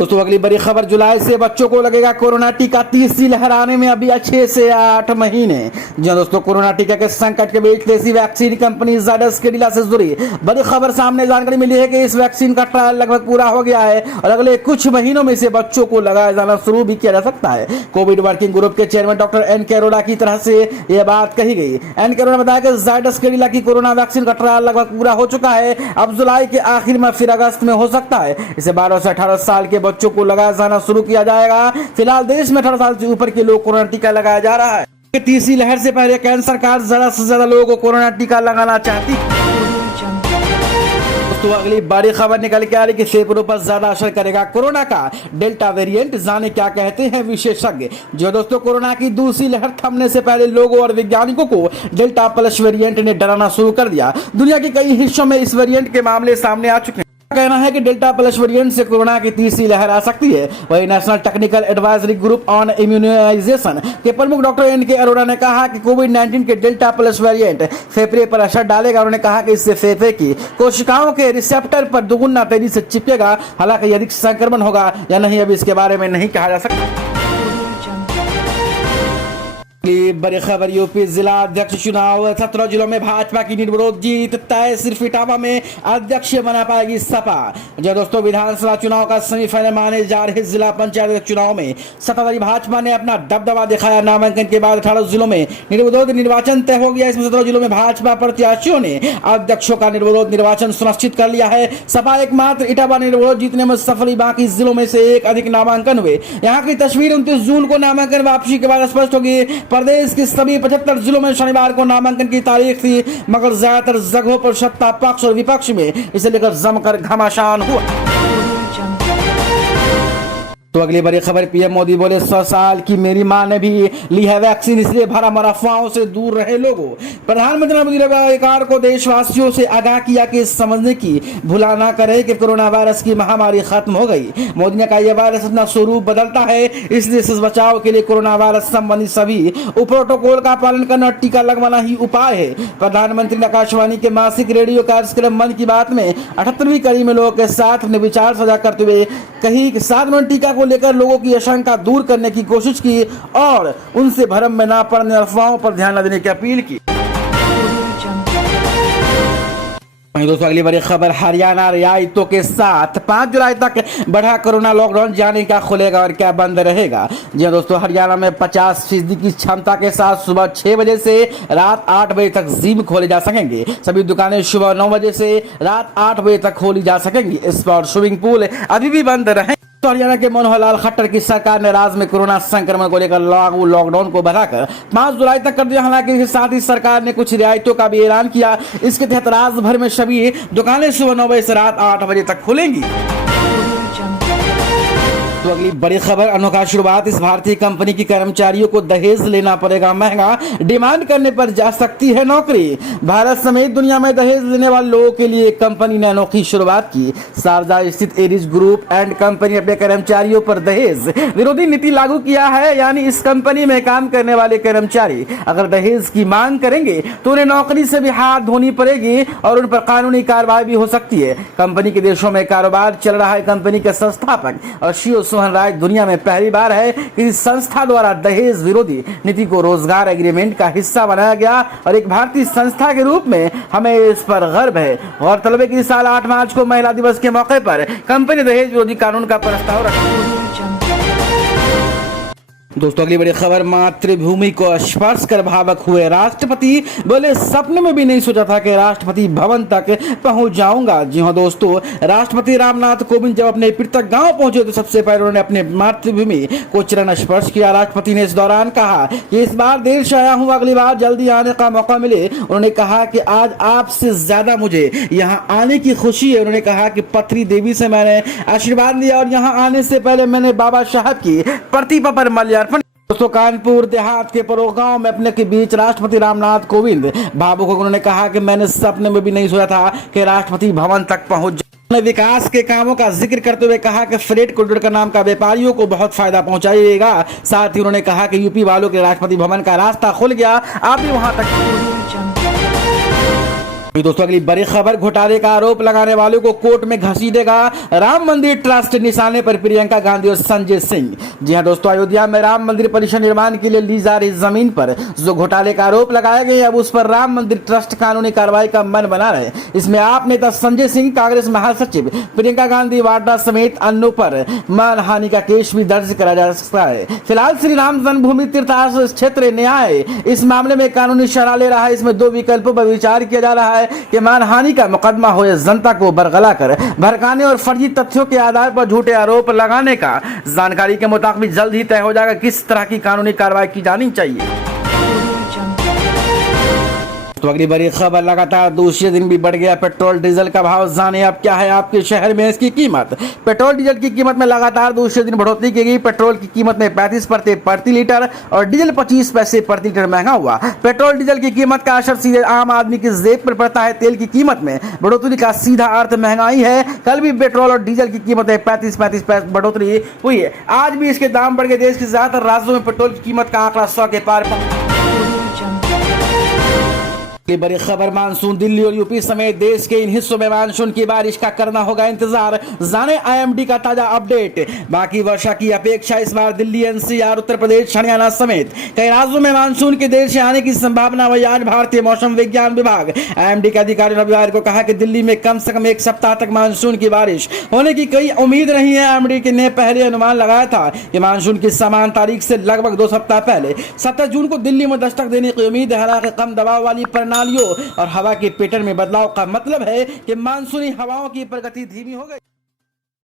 दोस्तों अगली बड़ी खबर, जुलाई से बच्चों को लगेगा कोरोना टीका। तीसरी लहर आने में अभी 6 से 8 महीने। जी दोस्तों, कोरोना टीका के संकट के बीच देसी वैक्सीन कंपनी ज़ायडस कैडिला से जुड़ी बड़ी खबर सामने जानकारी मिली है कि इस वैक्सीन का ट्रायल लगभग पूरा हो गया है और अगले कुछ महीनों में इसे बच्चों को लगाया जाना शुरू भी किया जा सकता है। कोविड वर्किंग ग्रुप के चेयरमैन डॉक्टर एन के अरोड़ा की तरह से यह बात कही गई। एन के अरोड़ा ने बताया कि ज़ायडस कैडिला की कोरोना वैक्सीन का ट्रायल लगभग पूरा हो चुका है। अब जुलाई के आखिर में फिर अगस्त में हो सकता है। इसे 12 से 18 साल के बच्चों को लगाया जाना शुरू किया जाएगा। फिलहाल देश में 18 साल से ऊपर के लोग कोरोना टीका लगाया जा रहा है। तीसरी लहर से पहले केंद्र सरकार ज्यादा से ज्यादा लोगों को कोरोना टीका लगाना चाहती है। तो अगली बड़ी खबर निकल के आ रही कि फेफड़ों पर ज्यादा असर करेगा कोरोना का डेल्टा वेरिएंट। जाने क्या कहते हैं विशेषज्ञ। जो दोस्तों, कोरोना की दूसरी लहर थमने से पहले लोगों और वैज्ञानिकों को डेल्टा प्लस वेरिएंट ने डराना शुरू कर दिया। दुनिया के कई हिस्सों में इस वेरिएंट के मामले सामने आ चुके हैं। कहना है कि डेल्टा प्लस वेरिएंट से कोरोना की तीसरी लहर आ सकती है। वही national technical advisory group on immunisation के प्रमुख डॉक्टर एन के अरोड़ा ने कहा कि कोविड-19 के डेल्टा प्लस वेरिएंट फेफड़े पर असर डालेगा। उन्होंने कहा कि इससे फेफड़े की कोशिकाओं के रिसेप्टर पर दुगुना तेजी से चिपकेगा। हालांकि यदि संक्रमण होगा या नहीं अभी इसके बारे में नहीं कहा जा सकता। बड़ी खबर, यूपी जिला अध्यक्ष चुनाव। 17 जिलों में भाजपा की निर्विरोध जीत तय। सिर्फ इटावा में अध्यक्ष बना पाएगी सपा। जो दोस्तों, विधानसभा चुनाव का सेमीफाइनल माने जा रहे जिला पंचायत चुनाव में सत्ताधारी भाजपा ने अपना दबदबा दिखाया। नामांकन के बाद 18 जिलों में निर्विरोध निर्वाचन तय हो गया। इसमें 17 जिलों में भाजपा प्रत्याशियों ने अध्यक्षों का निर्विरोध निर्वाचन सुनिश्चित कर लिया है। सपा एकमात्र इटावा निर्विरोध जीतने में सफल हुई। बाकी जिलों में से एक अधिक नामांकन हुए। यहाँ की तस्वीर 29 जून को नामांकन वापसी के बाद स्पष्ट होगी। प्रदेश के सभी 75 जिलों में शनिवार को नामांकन की तारीख थी, मगर ज्यादातर जगहों पर सत्ता पक्ष और विपक्ष में इसे लेकर जमकर घमासान हुआ। तो अगली बड़ी खबर, पीएम मोदी बोले 100 साल की मेरी मां ने भी ली है वैक्सीन, इसलिए भरा अफवाहों से दूर रहे लोगों। प्रधानमंत्री नरेंद्र मोदी ने रविवार को देशवासियों से आगाह किया कि समझने की भुला ना करे कि कोरोना वायरस की महामारी खत्म हो गई। मोदी ने कहा, यह वायरस अपना स्वरूप बदलता है, इसलिए इस बचाव के लिए कोरोना वायरस संबंधी सभी प्रोटोकॉल का पालन करना और टीका लगवाना ही उपाय है। प्रधानमंत्री ने आकाशवाणी के मासिक रेडियो कार्यक्रम मन की बात में 78वीं कड़ी में लोगों के साथ अपने विचार साझा करते हुए कही कि 7 मिनट टीका को लेकर लोगों की आशंका दूर करने की कोशिश की और उनसे भ्रम में ना पड़ने, अफवाहों पर ध्यान न देने की अपील की। दोस्तों अगली बड़ी खबर, हरियाणा रियायतों के साथ 5 जुलाई तक बढ़ा कोरोना लॉकडाउन। जाने क्या खुलेगा और क्या बंद रहेगा। जी दोस्तों, हरियाणा में 50% की क्षमता के साथ सुबह 6 बजे से रात 8 बजे तक जिम खोले जा सकेंगे। सभी दुकानें सुबह 9 बजे से रात 8 बजे तक खोली जा सकेंगी। स्पॉट स्विमिंग पूल अभी भी बंद रहेंगे। तो हरियाणा के मनोहर लाल खट्टर की सरकार ने राज्य में कोरोना संक्रमण को लेकर लागू लॉकडाउन को बढ़ाकर 5 जुलाई तक कर दिया। हालांकि इसके साथ ही सरकार ने कुछ रियायतों का भी ऐलान किया। इसके तहत राज्य भर में सभी दुकानें सुबह 9 बजे से रात 8 बजे तक खुलेंगी। तो अगली बड़ी खबर, अनोखा शुरुआत। इस भारतीय कंपनी की कर्मचारियों को दहेज लेना पड़ेगा महंगा, डिमांड करने पर जा सकती है नौकरी। भारत समेत दुनिया में दहेज लेने वाले लोगों के लिए कंपनी ने अनोखी शुरुआत की। शारजाह स्थित एरिस ग्रुप एंड कंपनी अपने कर्मचारियों पर दहेज विरोधी नीति लागू किया है। यानी इस कंपनी में काम करने वाले कर्मचारी अगर दहेज की मांग करेंगे तो उन्हें नौकरी से भी हाथ धोनी पड़ेगी और उन पर कानूनी कार्रवाई भी हो सकती है। कंपनी के देशों में कारोबार चल रहा है। कंपनी के संस्थापक और सीईओ सोहन राय, दुनिया में पहली बार है कि इस संस्था द्वारा दहेज विरोधी नीति को रोजगार एग्रीमेंट का हिस्सा बनाया गया और एक भारतीय संस्था के रूप में हमें इस पर गर्व है। गौरतलब है कि इस साल 8 मार्च को महिला दिवस के मौके पर कंपनी दहेज विरोधी कानून का प्रस्ताव रखी। दोस्तों अगली बड़ी खबर, मातृभूमि को स्पर्श कर भावुक हुए राष्ट्रपति। बोले सपने में भी नहीं सोचा था कि राष्ट्रपति भवन तक पहुंच जाऊंगा। जी हां दोस्तों, राष्ट्रपति रामनाथ कोविंद जब अपने पितृ गांव पहुंचे तो सबसे पहले उन्होंने अपने मातृभूमि को चरण स्पर्श किया। राष्ट्रपति ने इस दौरान कहा कि इस बार देर से आया हूं, अगली बार जल्दी आने का मौका मिले। उन्होंने कहा कि आज आपसे ज्यादा मुझे यहाँ आने की खुशी है। उन्होंने कहा कि पथरी देवी से मैंने आशीर्वाद लिया और यहाँ आने से पहले मैंने बाबा साहब की प्रतिमा पर माल्यार्पण। दोस्तों कानपुर देहात के परो गांव में अपने के बीच राष्ट्रपति रामनाथ कोविंद भावुक होकर उन्होंने कहा कि मैंने सपने में भी नहीं सोचा था कि राष्ट्रपति भवन तक पहुंच जाए। उन्होंने विकास के कामों का जिक्र करते हुए कहा कि फ्रेट कॉरिडोर का नाम का व्यापारियों को बहुत फायदा पहुंचाएगा। साथ ही उन्होंने कहा कि यूपी वालों के राष्ट्रपति भवन का रास्ता खुल गया, आप भी वहां तक दोस्तों अगली बड़ी खबर, घोटाले का आरोप लगाने वालों को कोर्ट में घसीटेगा राम मंदिर ट्रस्ट, निशाने पर प्रियंका गांधी और संजय सिंह। जी हां दोस्तों, अयोध्या में राम मंदिर परिसर निर्माण के लिए ली जा रही जमीन पर जो घोटाले का आरोप लगाए गए, अब उस पर राम मंदिर ट्रस्ट कानूनी कार्रवाई का मन बना रहे। इसमें आप नेता संजय सिंह, कांग्रेस महासचिव प्रियंका गांधी वाड्रा समेत अन्यों पर मानहानि का केस भी दर्ज करा जा सकता है। फिलहाल श्री राम जन्मभूमि तीर्थाटन क्षेत्र न्याय इस मामले में कानूनी सलाह ले रहा है। इसमें दो विकल्पों पर विचार किया जा रहा है कि मानहानि का मुकदमा हो या जनता को बरगला कर भड़काने और फर्जी तथ्यों के आधार पर झूठे आरोप लगाने का। जानकारी के मुताबिक जल्द ही तय हो जाएगा किस तरह की कानूनी कार्रवाई की जानी चाहिए। तो अगली बड़ी खबर, लगातार दूसरे दिन भी बढ़ गया पेट्रोल डीजल का भाव। जाने अब क्या है आपके शहर में इसकी कीमत। पेट्रोल डीजल की कीमत में लगातार दूसरे दिन बढ़ोतरी की गई। पेट्रोल की कीमत में 35 पैसे प्रति लीटर और डीजल 25 पैसे प्रति लीटर महंगा हुआ। पेट्रोल डीजल की कीमत का असर सीधे आम आदमी की जेब पर पड़ता है। तेल की कीमत में बढ़ोतरी का सीधा अर्थ महंगाई है। कल भी पेट्रोल और डीजल की कीमत में 35 पैसे बढ़ोतरी हुई है। आज भी इसके दाम बढ़ गए। देश के ज्यादातर राज्यों में पेट्रोल की कीमत का आंकड़ा 100 के पार। बड़ी खबर, मानसून दिल्ली और यूपी समेत देश के इन हिस्सों में मानसून की बारिश का करना होगा इंतजार। जाने आईएमडी का ताजा अपडेट। बाकी वर्षा की अपेक्षा इस बार दिल्ली, एनसीआर, उत्तर प्रदेश, हरियाणा समेत कई राज्यों में मानसून के देर से आने की संभावना हुई। आज भारतीय मौसम विज्ञान विभाग आईएमडी के अधिकारी रविवार को कहा कि दिल्ली में कम से कम एक सप्ताह तक मानसून की बारिश होने की कोई उम्मीद नहीं है। आईएमडी ने पहले अनुमान लगाया था कि मानसून की समान तारीख से लगभग 2 सप्ताह पहले 17 जून को दिल्ली में दस्तक देने की उम्मीद है। हालांकि कम दबाव वाली और हवा के पैटर्न में बदलाव का मतलब है कि मानसूनी हवाओं की प्रगति धीमी हो गई।